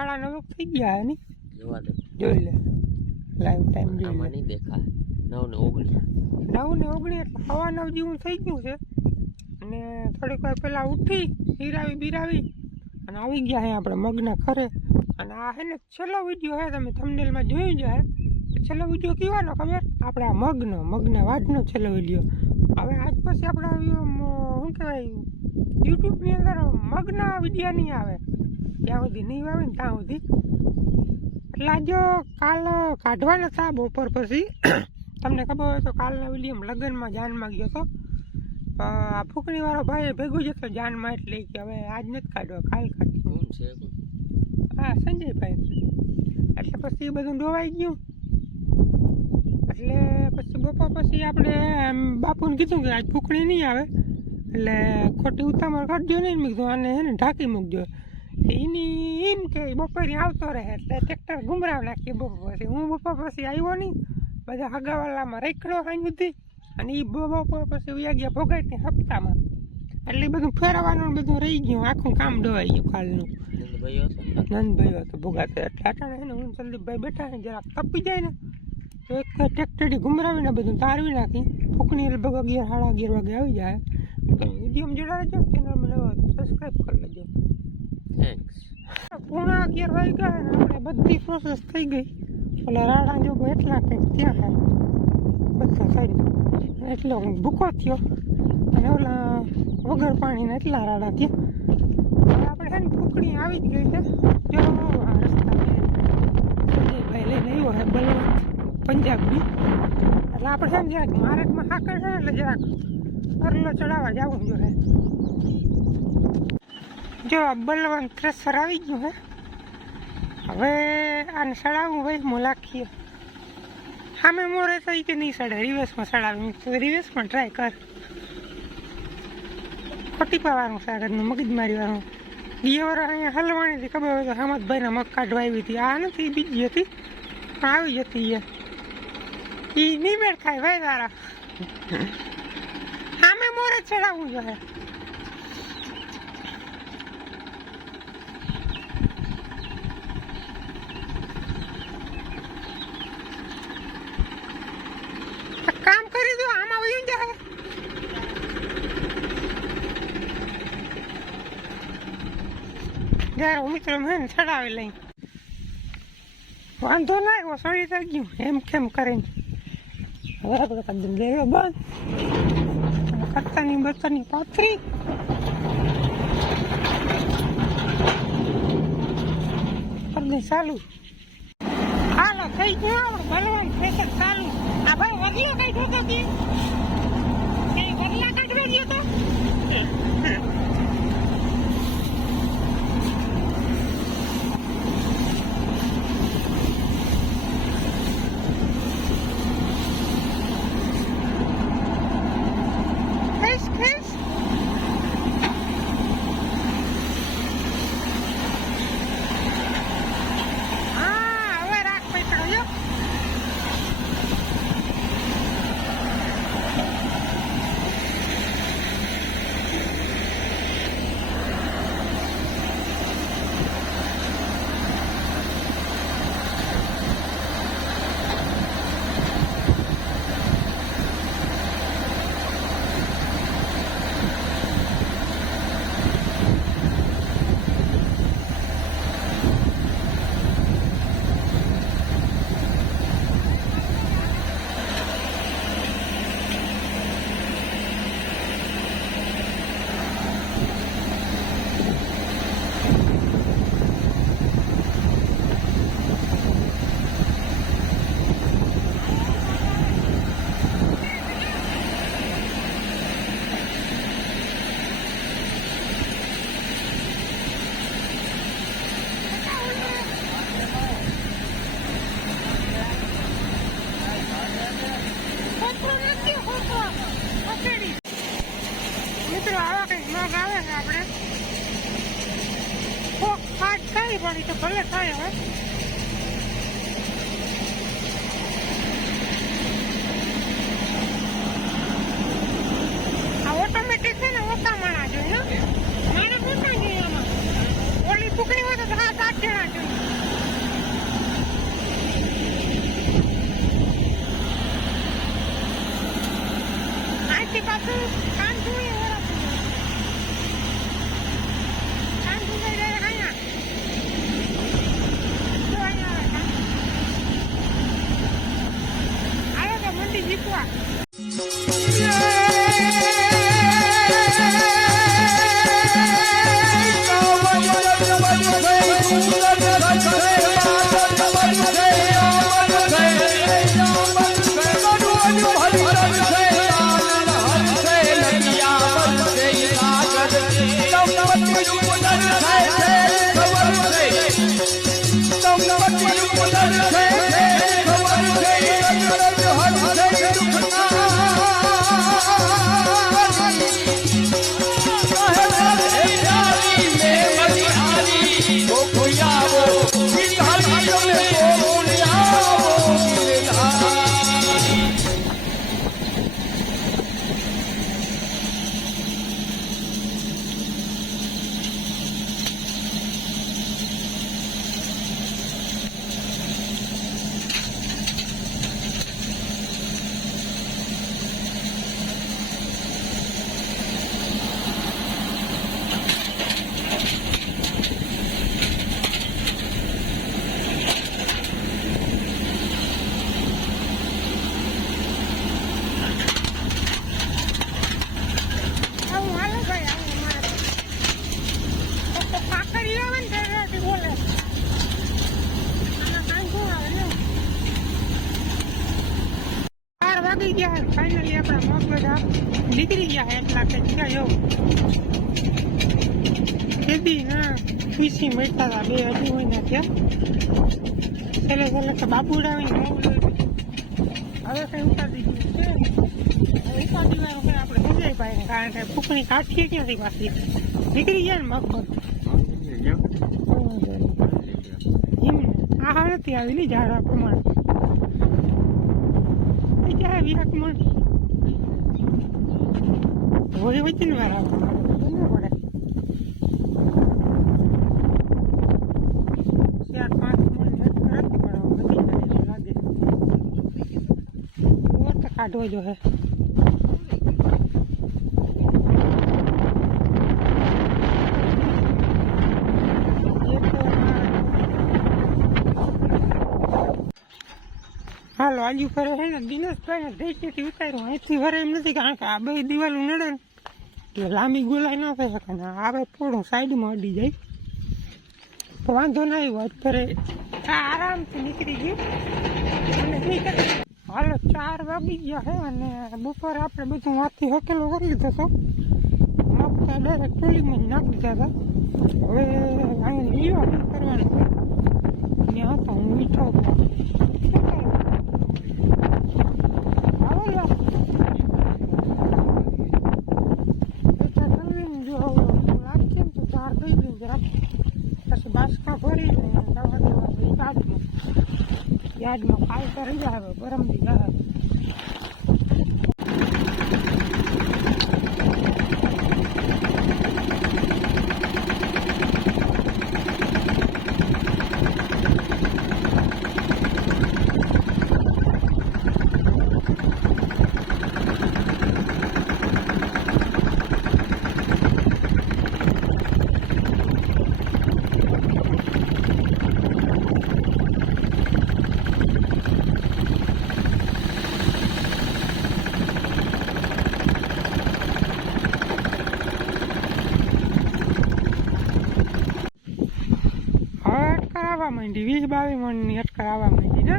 સાડા નવ થઈ ગયા હે ની? જોવા દે. જોઈ લે. લાઈવ ટાઈમ જોઈ લે. નહીં દેખાય. નવ ને ઓગણીસ નવ ને ઓગણી એટલે હવા નવ જેવું થઈ ગયું છે. અને થોડીક વાર પહેલાં ઉઠી હીરાવી બીરાવી અને આવી ગયા હે આપણે મગના ખરે અને આ હે ને છેલ્લો વીડિયો હે તમે થંબનેલમાં જોયું જ હે. છેલ્લો વીડિયો કહેવાનો ખબર? આપણે આ મગનો મગના વાડનો છેલ્લો વીડિયો. હવે આજ પછી આપણે શું કહેવાય યુટ્યુબની અંદર મગના વિડીયા નહીં આવે. ત્યાં સુધી નહીં આવે ને ત્યાં સુધી. એટલે આ જો કાલ કાઢવાના હતા બપોર પછી. તમને ખબર હોય તો કાલના વિલિયમ લગ્નમાં જાનમાં ગયો હતો આ ફૂકણી વાળો ભાઈ ભેગું જ હતો જાનમાં એટલે કે હવે આજ નથી કાઢવા કાલ કાઢી છે હા સંજયભાઈ. એટલે પછી એ બધું ડોવાઈ ગયું. એટલે પછી બપોર પછી આપણે બાપુને કીધું કે આજ ફૂકણી નહીં આવે. એટલે ખોટી ઉતામળ કાઢજો નહીં મેં કીધું આને હે ઢાંકી મૂકજો. એની એમ કે બપોરે આવતો રહે એટલે ટ્રેક્ટર ગુમરાવ નાખીએ બપોર પછી હું બપોર પછી આવ્યો નહીં. બધા હગાવાલામાં રેખડો હાઈ સુધી અને એ બપોર પછી વ્યા ગયા ત્યાં હપ્તામાં. એટલે બધું ફેરવવાનું બધું રહી ગયું આખું કામ ડોવાઈ ગયું કાલનું નંદભાઈ હતો? ભોગાતો એટલે અટાણે ને હું સંદીપભાઈ બેઠા ને જરાક તપી જાય ને તો એક ટ્રેક્ટરથી ગુમરાવીને બધું તારવી નાખી. ફૂકણી લગભગ અગિયાર સાડા અગિયાર વાગે આવી જાય. વીડિયો વિડીયોમાં ચેનલ મને સબસ્ક્રાઈબ કરી લેજો. થેન્ક્સ પૂણા અગિયાર વાગી ગયા ને આપણે બધી પ્રોસેસ થઈ ગઈ. ઓલા રાડા જોગો એટલા કંઈક ત્યાં હે બધા સાઈડ એટલો ભૂકો થયો. અને ઓલા વગર પાણીના એટલા રાડા થયા. આપણે છે ને ફૂકણી આવી જ ગઈ છે. જો આ રસ્તા સંજયભાઈ લઈને આવ્યો હે બલવંત પંજાબી. એટલે આપણે છે ને જરાક મહારાજમાં હાકર છે એટલે જરાક અરલો ચડાવવા જવું જોઈએ. જો આ બલવંત થ્રેસર આવી ગયું હે. હવે આને સડાવું ભાઈ મોલાખીએ સામે મોરે તો કે નહીં સડે રિવર્સમાં સડાવી રિવર્સમાં ટ્રાય કર. ખોટી પાવાનું સાગરનું મગજમારી વાળું ગિયર અહીંયા હલવાણી હતી ખબર હોય તો હમદભાઈના મગ કાઢવા આવી હતી. આ નથી બીજી હતી. પણ આવી જતી એ. એ નહીં મેળ ખાય ભાઈ તારા. સામે મોરે ચડાવવું જોઈએ તો કામ કરી દો આમાં વયું જાય જ્યારે મિત્રો મેં ચડાવી લઈ. વાંધો ના આવ્યો સળી થઈ ગયું. એમ કેમ કરીને. હવે આપણે કદમ દેવો બંધ. પાથરી. કરી ચાલુ. હાલો, થઈ ગયું બલવાન પ્રેશર ચાલુ. આ ભાઈ વધ્યો કઈ ઠોકો તો ભલે થાય હવે. Давай, ખુશી મળતા હતા. બે હજી હોય ને ત્યાં. છેલ્લે છેલ્લે તો બાપુ ઉડાવીને મોં ઉડાવી દીધું. હવે કઈ ઉતારી દીધું છે. ઉતારી વગર આપણે સમજાય ભાઈ? કારણ કે ફૂકણી કાઢીએ ક્યાંથી પાછી? નીકળી ગયા ને મગફળ? મગ આ હાડતી આવી ને ઝાડા પ્રમાણે. ક્યાં વિહાક કમણ હોય વચ્ચે ને વાર આવે પડે ચાર પાંચ મણ ને નથી પણ વધી જાય એવું લાગે ઓર તો કાઢવો જો હે. હાલો આજુ ફરે છે ને દિનેશભાઈ ને દેશેથી ઉતાર્યું. અહીંથી ફરે એમ નથી કારણ કે આ બે દિવાલું નડે ને, એટલે લાંબી ગોલાઈ ન થઈ શકે ને આવે થોડું સાઈડમાં અડી જાય. તો વાંધો ના આવ્યો, અત્યારે આરામથી નીકળી ગયું. અને. હાલો, ચાર વાગી ગયા છે અને બપોરે આપણે બધું હાથથી હકેલો કરી લીધો હતો. મગતા ડાયરેક્ટ ટોલીમાં જ નાખી દીધા હતા. હવે અહીં લીવા કરવાનું છે. ત્યાં તો હું મીઠો પછી બાસકા ફરી દવા દેવા પછી કાલ તો રહી જાય ગરમ દી જાય હવે અટકર આવવા વીસ મણની અટકર આવવા માંડી ને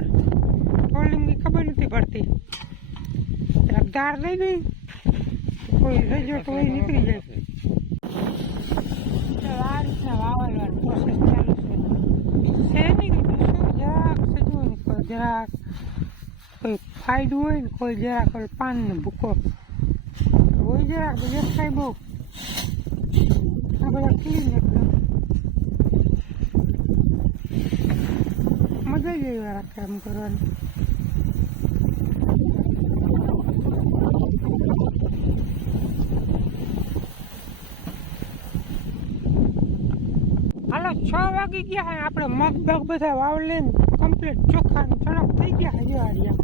ટોલિંગની ખબર નથી પડતી. જરાક ધાર લઈ ગઈ, કોઈ રજો તો એ નીકળી જાય આ રીતના વાવલવાની પ્રોસેસ ચાલુ છે. છે નહીં કે શું? જરાક સજવું ને કોઈ જરાક કોઈ ફાયદો હોય ને કોઈ જરાક પાન ને ભૂકો. હોય જરાક દેખાય બહુ. આ બધા ક્લીન મજા જ એવી કામ કરવાનું. હાલો, છ વાગી ગયા આપણે મગ બગ બધા વાવલે કમ્પ્લીટ ચોખ્ખા ચણક થઈ ગયા જેવાડિયા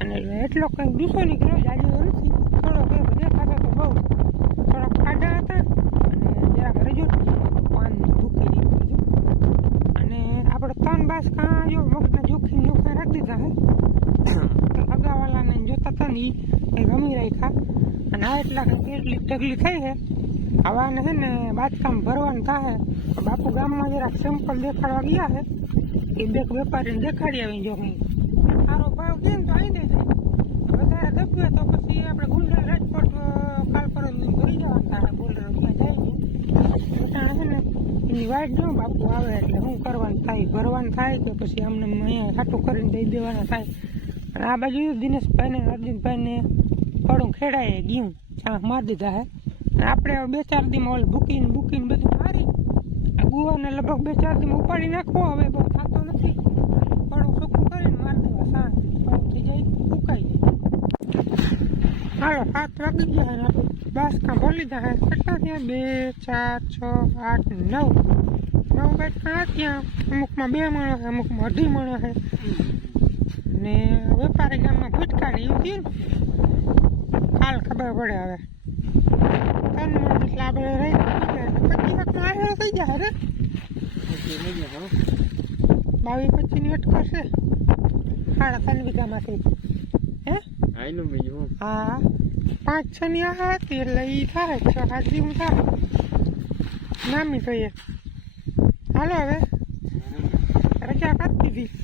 અને એટલો કંઈ દુસો નીકળ્યો જાજો નથી. થોડો કંઈક દેખાતો તો બહુ. થોડાક ખાડા હતા અને જરાક રજો પાન ભૂકી દીધું બધું અને આપણે ત્રણ બાસ કાં જો મગના જોખી નોખા રાખી દીધા હે અગાવાલાને જોતા હતા ને એ ગમી રાખ્યા. અને આ એટલા એટલી તકલીફ થઈ છે. આવાને છે ને બાંધકામ ભરવાનું થાય. બાપુ ગામમાં જરાક સેમ્પલ દેખાડવા ગયા છે. એ બે વેપારીને દેખાડી આવી જો હું સારો ભાવ દે ને તો આવી દેજે વધારે દબ્યો તો પછી આપણે ગુંડલ રાજકોટ કાલ પર ભરી જવા તારે બોલર ત્યાં જાય છે ને એની વાઈટ જો, બાપુ આવે એટલે શું કરવાનું થાય, ભરવાનું થાય કે પછી અમને અહીંયા હાટું કરીને દઈ દેવાના થાય. અને આ બાજુ દિનેશભાઈ ને અર્જુનભાઈ ને પડું ખેડાય ગયું. ચાંક મારી દીધા હે. અને આપણે બે ચાર દીમાં ઓલ બુકીને બુકીને બધું મારી આ ગુવાને લગભગ બે ચાર દીમાં ઉપાડી નાખવો, હવે બહુ થતો નથી. પડું ચોખ્ખું કરીને મારી દેવા, સાંજ થઈ જાય ઉકાઈ હાલો સાત વાગી ગયા ને આપણે બાસકા ભરી લીધા હે. કેટલા થયા? બે, ચાર, છ, આઠ, નવ. નવ બેઠા ત્યાં. અમુકમાં બે માણસ અમુકમાં અઢી માણસ ને વેપારી ગામમાં ભૂટકાડી એવું થયું ને કાલ ખબર પડે હવે. ત્રણ આપણે રહી પચીસ વખત થઈ જાય રે. બાવીસ પચીસની અટ કરશે સાડા ત્રણ વીઘામાંથી. હે? હા. પાંચ છ ની આ હતી એટલે એ થાય છ સાત હું થાય. નામી થઈએ હાલો હવે રજા કાઢી દીધી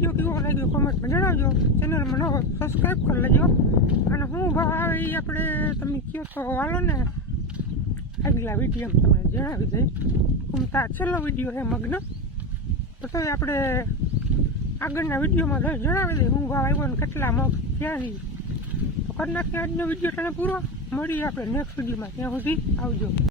વીડિયો વીડિયો કેવો લાગ્યો કોમેન્ટમાં જણાવજો. ચેનલમાં ન હોય સબસ્ક્રાઈબ કરી લેજો. અને હું ભાવ આવે એ આપણે તમે કહો તો હાલો ને. આગલા વિડીયોમાં તમને જણાવી દઈ. ઉમતા છેલ્લો વીડિયો છે મગનો. તો તો આપણે આગળના વિડીયોમાં જણાવી દઈ હું ભાવ આવ્યો ને કેટલા મગ ત્યાંથી તો કરી નાખીએ આજનો વીડિયો તને પૂરો. મળીએ આપણે નેક્સ્ટ વિડીયોમાં. ત્યાં સુધી આવજો.